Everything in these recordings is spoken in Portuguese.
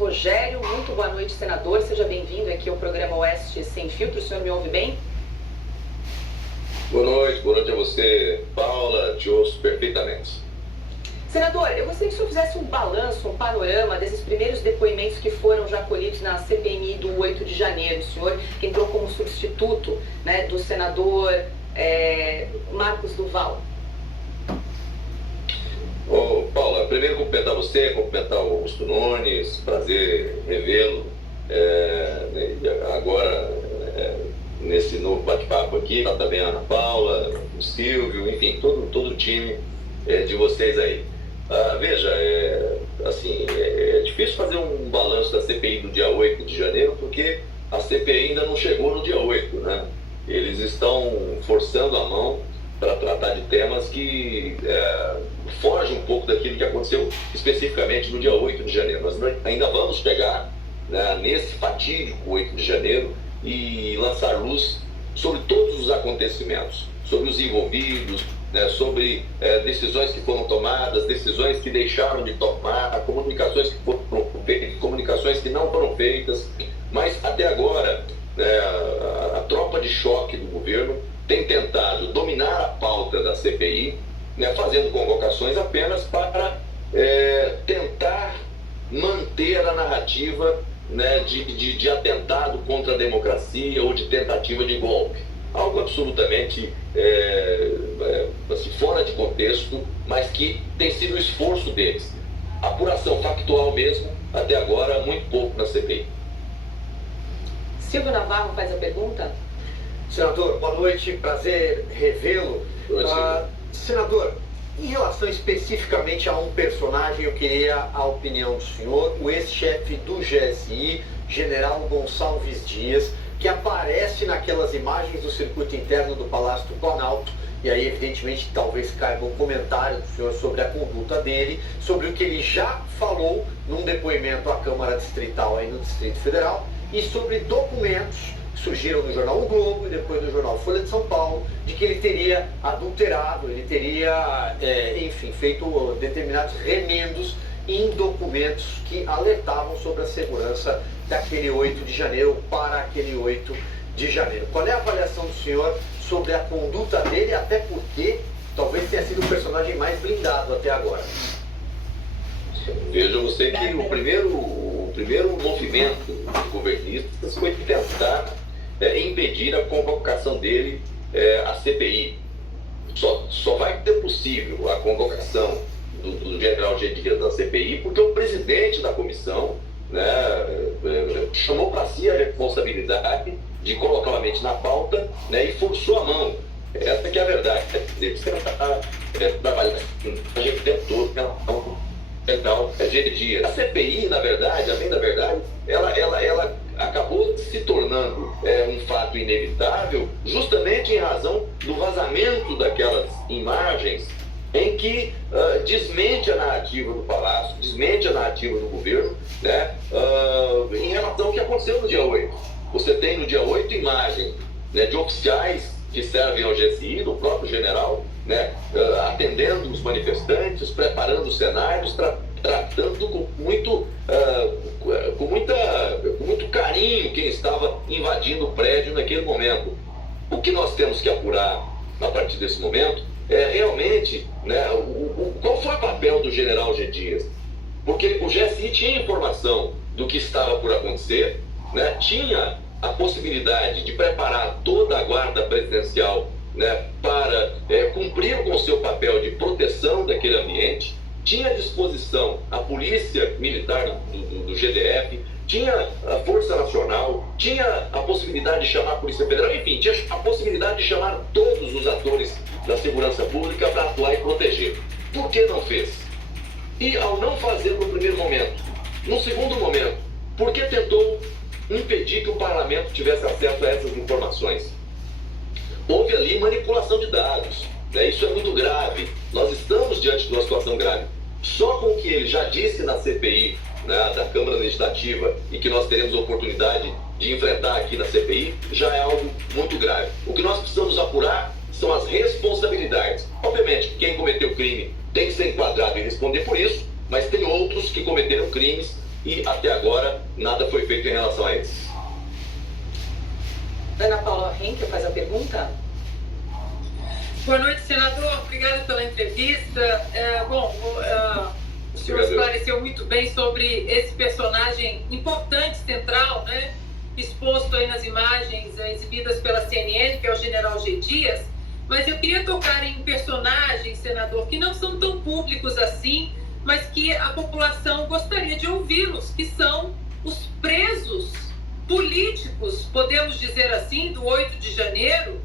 Rogério. Muito boa noite, senador. Seja bem-vindo aqui ao programa Oeste Sem Filtro. O senhor me ouve bem? Boa noite a você, Paula. Te ouço perfeitamente. Senador, eu gostaria que o senhor fizesse um balanço, um panorama desses primeiros depoimentos que foram já colhidos na CPMI do 8 de janeiro. O senhor que entrou como substituto, né, do senador Marcos Duval. Paula, primeiro cumprimentar você, cumprimentar o Augusto Nunes, prazer revê-lo agora nesse novo bate-papo aqui, também a Ana Paula, o Silvio, enfim, todo o time de vocês aí. Veja, é difícil fazer um balanço da CPI do dia 8 de janeiro, porque a CPI ainda não chegou no dia 8, né? Eles estão forçando a mão para tratar de temas que fogem um pouco daquilo que aconteceu especificamente no dia 8 de janeiro. Nós ainda vamos chegar, né, nesse fatídico 8 de janeiro e lançar luz sobre todos os acontecimentos, sobre os envolvidos, né, sobre decisões que foram tomadas, decisões que deixaram de tomar, comunicações que foram feitas, comunicações que não foram feitas. Mas até agora, a tropa de choque do governo tem tentado dominar a pauta da CPI, né, fazendo convocações apenas para tentar manter a narrativa, né, de atentado contra a democracia ou de tentativa de golpe. Algo absolutamente fora de contexto, mas que tem sido o esforço deles. Apuração factual mesmo, até agora, muito pouco na CPI. Silvio Navarro faz a pergunta. Senador, boa noite, prazer revê-lo. Senador, em relação especificamente a um personagem, eu queria a opinião do senhor, o ex-chefe do GSI, General Gonçalves Dias, que aparece naquelas imagens do circuito interno do Palácio do Planalto, e aí evidentemente talvez caiba um comentário do senhor sobre a conduta dele, sobre o que ele já falou num depoimento à Câmara Distrital aí no Distrito Federal, e sobre documentos que surgiram no jornal O Globo e depois no jornal Folha de São Paulo, de que ele teria adulterado, ele teria, enfim, feito determinados remendos em documentos que alertavam sobre a segurança daquele 8 de janeiro para aquele 8 de janeiro. Qual é a avaliação do senhor sobre a conduta dele, até porque talvez tenha sido o personagem mais blindado até agora? Veja você que o primeiro movimento dos governistas foi tentar impedir a convocação dele à CPI. Só vai ser possível a convocação do general G. Dias da CPI porque o presidente da comissão, né, chamou para si a responsabilidade de colocar a mente na pauta, né, e forçou a mão. Essa que é a verdade. Quer dizer, você está trabalhando a gente o tempo todo, então, G. Dias. A CPI, na verdade, a bem da verdade, ela acabou se tornando um fato inevitável justamente em razão do vazamento daquelas imagens em que desmente a narrativa do Palácio, desmente a narrativa do governo, né, em relação ao que aconteceu no dia 8. Você tem no dia 8 imagens, né, de oficiais que servem ao GSI, do próprio general, né, atendendo os manifestantes, preparando os cenários, tratando com muito carinho quem estava invadindo o prédio naquele momento. O que nós temos que apurar a partir desse momento realmente, né, qual foi o papel do general G. Dias? Porque o GSI tinha informação do que estava por acontecer, né, tinha a possibilidade de preparar toda a guarda presidencial, né, para cumprir com o seu papel de proteção daquele ambiente, tinha à disposição a polícia militar do GDF, tinha a Força Nacional, tinha a possibilidade de chamar a Polícia Federal, enfim, tinha a possibilidade de chamar todos os atores da segurança pública para atuar e proteger. Por que não fez? E ao não fazer no primeiro momento, no segundo momento, por que tentou impedir que o parlamento tivesse acesso a essas informações? Houve ali manipulação de dados, né? Isso é muito grave. Nós estamos diante de uma situação grave. Só com o que ele já disse na CPI, né, da Câmara Legislativa, e que nós teremos a oportunidade de enfrentar aqui na CPI, já é algo muito grave. O que nós precisamos apurar são as responsabilidades. Obviamente, quem cometeu crime tem que ser enquadrado e responder por isso, mas tem outros que cometeram crimes e até agora nada foi feito em relação a eles. Ana Paula Henkel faz a pergunta. Boa noite, senador. Obrigada pela entrevista. O senhor esclareceu muito bem sobre esse personagem importante, central, né? Exposto aí nas imagens exibidas pela CNN, que é o general G. Dias. Mas eu queria tocar em personagens, senador, que não são tão públicos assim, mas que a população gostaria de ouvi-los, que são os presos políticos, podemos dizer assim, do 8 de janeiro,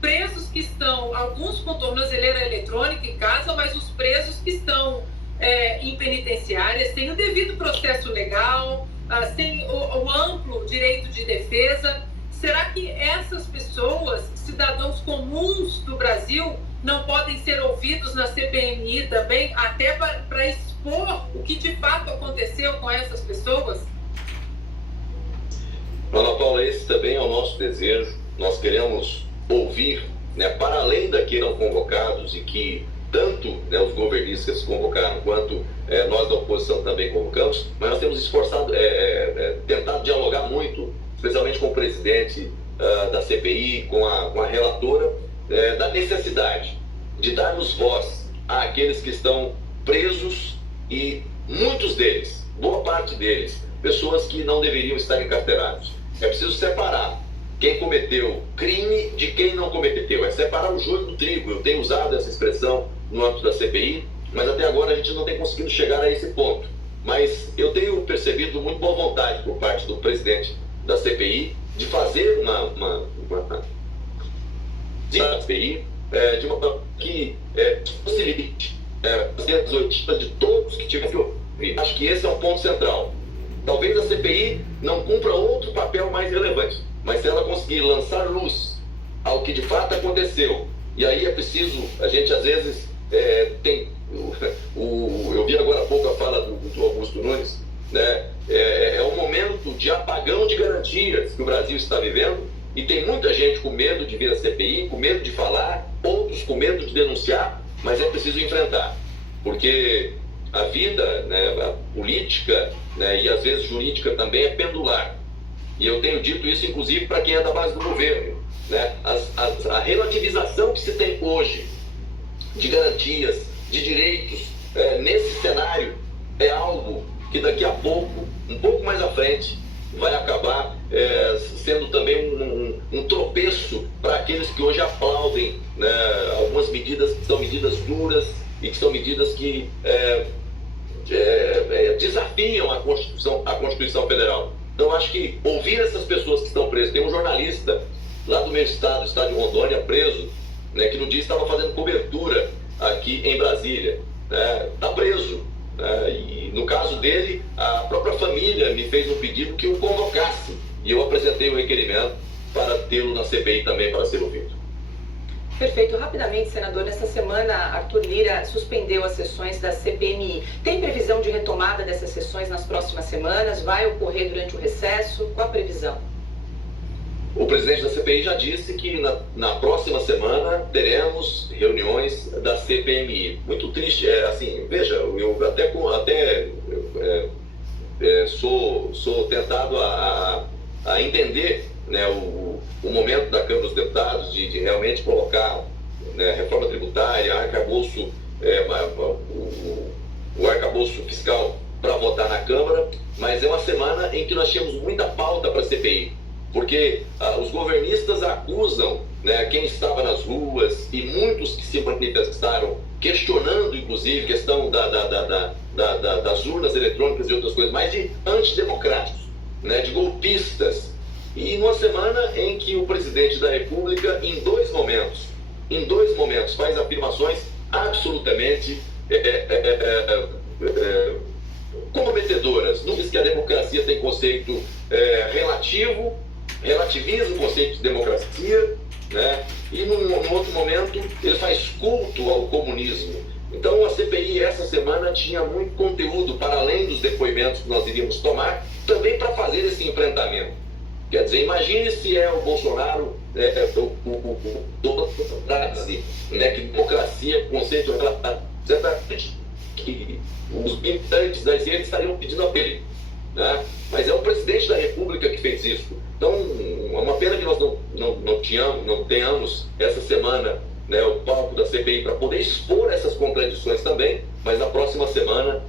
presos que estão, alguns com tornozeleira eletrônica em casa, mas os presos que estão em penitenciárias têm o devido processo legal, têm o amplo direito de defesa. Será que essas pessoas, cidadãos comuns do Brasil, não podem ser ouvidos na CPMI também, até para expor o que de fato aconteceu com essas pessoas? Ana Paula, esse também é o nosso desejo. Nós queremos ouvir, né, para além daqueles não convocados e que tanto, né, os governistas convocaram quanto nós da oposição também convocamos, mas nós temos esforçado, tentado dialogar muito, especialmente com o presidente da CPI, com a relatora, da necessidade de darmos voz àqueles que estão presos e muitos deles, boa parte deles, pessoas que não deveriam estar encarcerados. É preciso separar quem cometeu crime de quem não cometeu. É separar o joio do trigo. Eu tenho usado essa expressão no âmbito da CPI, mas até agora a gente não tem conseguido chegar a esse ponto. Mas eu tenho percebido muito boa vontade por parte do presidente da CPI de fazer uma CPI de uma forma que facilite fazer as oitivas de todos que tiverem que ouvir. Acho que esse é um ponto central. Talvez a CPI não cumpra outro papel mais relevante, mas se ela conseguir lançar luz ao que de fato aconteceu, e aí é preciso, a gente às vezes eu vi agora há pouco a fala do Augusto Nunes, né? É um momento de apagão de garantias que o Brasil está vivendo, e tem muita gente com medo de vir à CPI, com medo de falar, outros com medo de denunciar, mas é preciso enfrentar, porque a vida, né, a política, né, e às vezes jurídica também é pendular. E eu tenho dito isso, inclusive, para quem é da base do governo, né? A relativização que se tem hoje de garantias, de direitos, nesse cenário, é algo que daqui a pouco, um pouco mais à frente, vai acabar sendo também um tropeço para aqueles que hoje aplaudem, né, algumas medidas que são medidas duras e que são medidas que desafiam a Constituição Federal. Então, acho que ouvir essas pessoas que estão presas, tem um jornalista lá do meu estado, o estado de Rondônia, preso, né, que no dia estava fazendo cobertura aqui em Brasília, está preso, né, e no caso dele, a própria família me fez um pedido que o convocasse, e eu apresentei o requerimento para tê-lo na CPI também para ser ouvido. Perfeito. Rapidamente, senador, nessa semana, Arthur Lira suspendeu as sessões da CPMI. Tem previsão de retomada dessas sessões nas próximas semanas? Vai ocorrer durante o recesso? Qual a previsão? O presidente da CPI já disse que na próxima semana teremos reuniões da CPMI. Muito triste, assim, veja, eu até sou tentado a entender, né, o momento da Câmara dos Deputados de realmente colocar, né, reforma tributária, arcabouço, o arcabouço fiscal para votar na Câmara, mas é uma semana em que nós tínhamos muita pauta para a CPI, porque os governistas acusam, né, quem estava nas ruas e muitos que se manifestaram questionando, inclusive, a questão das urnas eletrônicas e outras coisas, mas de antidemocráticos, né, de golpistas. E numa semana em que o presidente da República, em dois momentos, faz afirmações absolutamente comprometedoras. Não diz que a democracia tem conceito relativiza o conceito de democracia, né? E num outro momento ele faz culto ao comunismo. Então a CPI essa semana tinha muito conteúdo para além dos depoimentos que nós iríamos tomar, também para fazer esse enfrentamento. Quer dizer, imagine se o Bolsonaro, né, que democracia, conceito certamente que os militantes da esquerda estariam pedindo a ele. né? Mas é o presidente da República que fez isso. Então, é uma pena que nós não tenhamos essa semana, né, o palco da CPI para poder expor essas contradições também, mas na próxima semana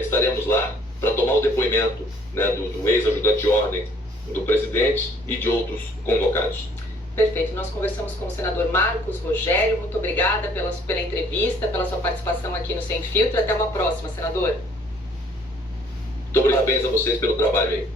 estaremos lá para tomar o depoimento, né, do ex-ajudante de ordem do presidente e de outros convocados. Perfeito. Nós conversamos com o senador Marcos Rogério. Muito obrigada pela entrevista, pela sua participação aqui no Sem Filtro. Até uma próxima, senador. Muito obrigado, parabéns a vocês pelo trabalho aí.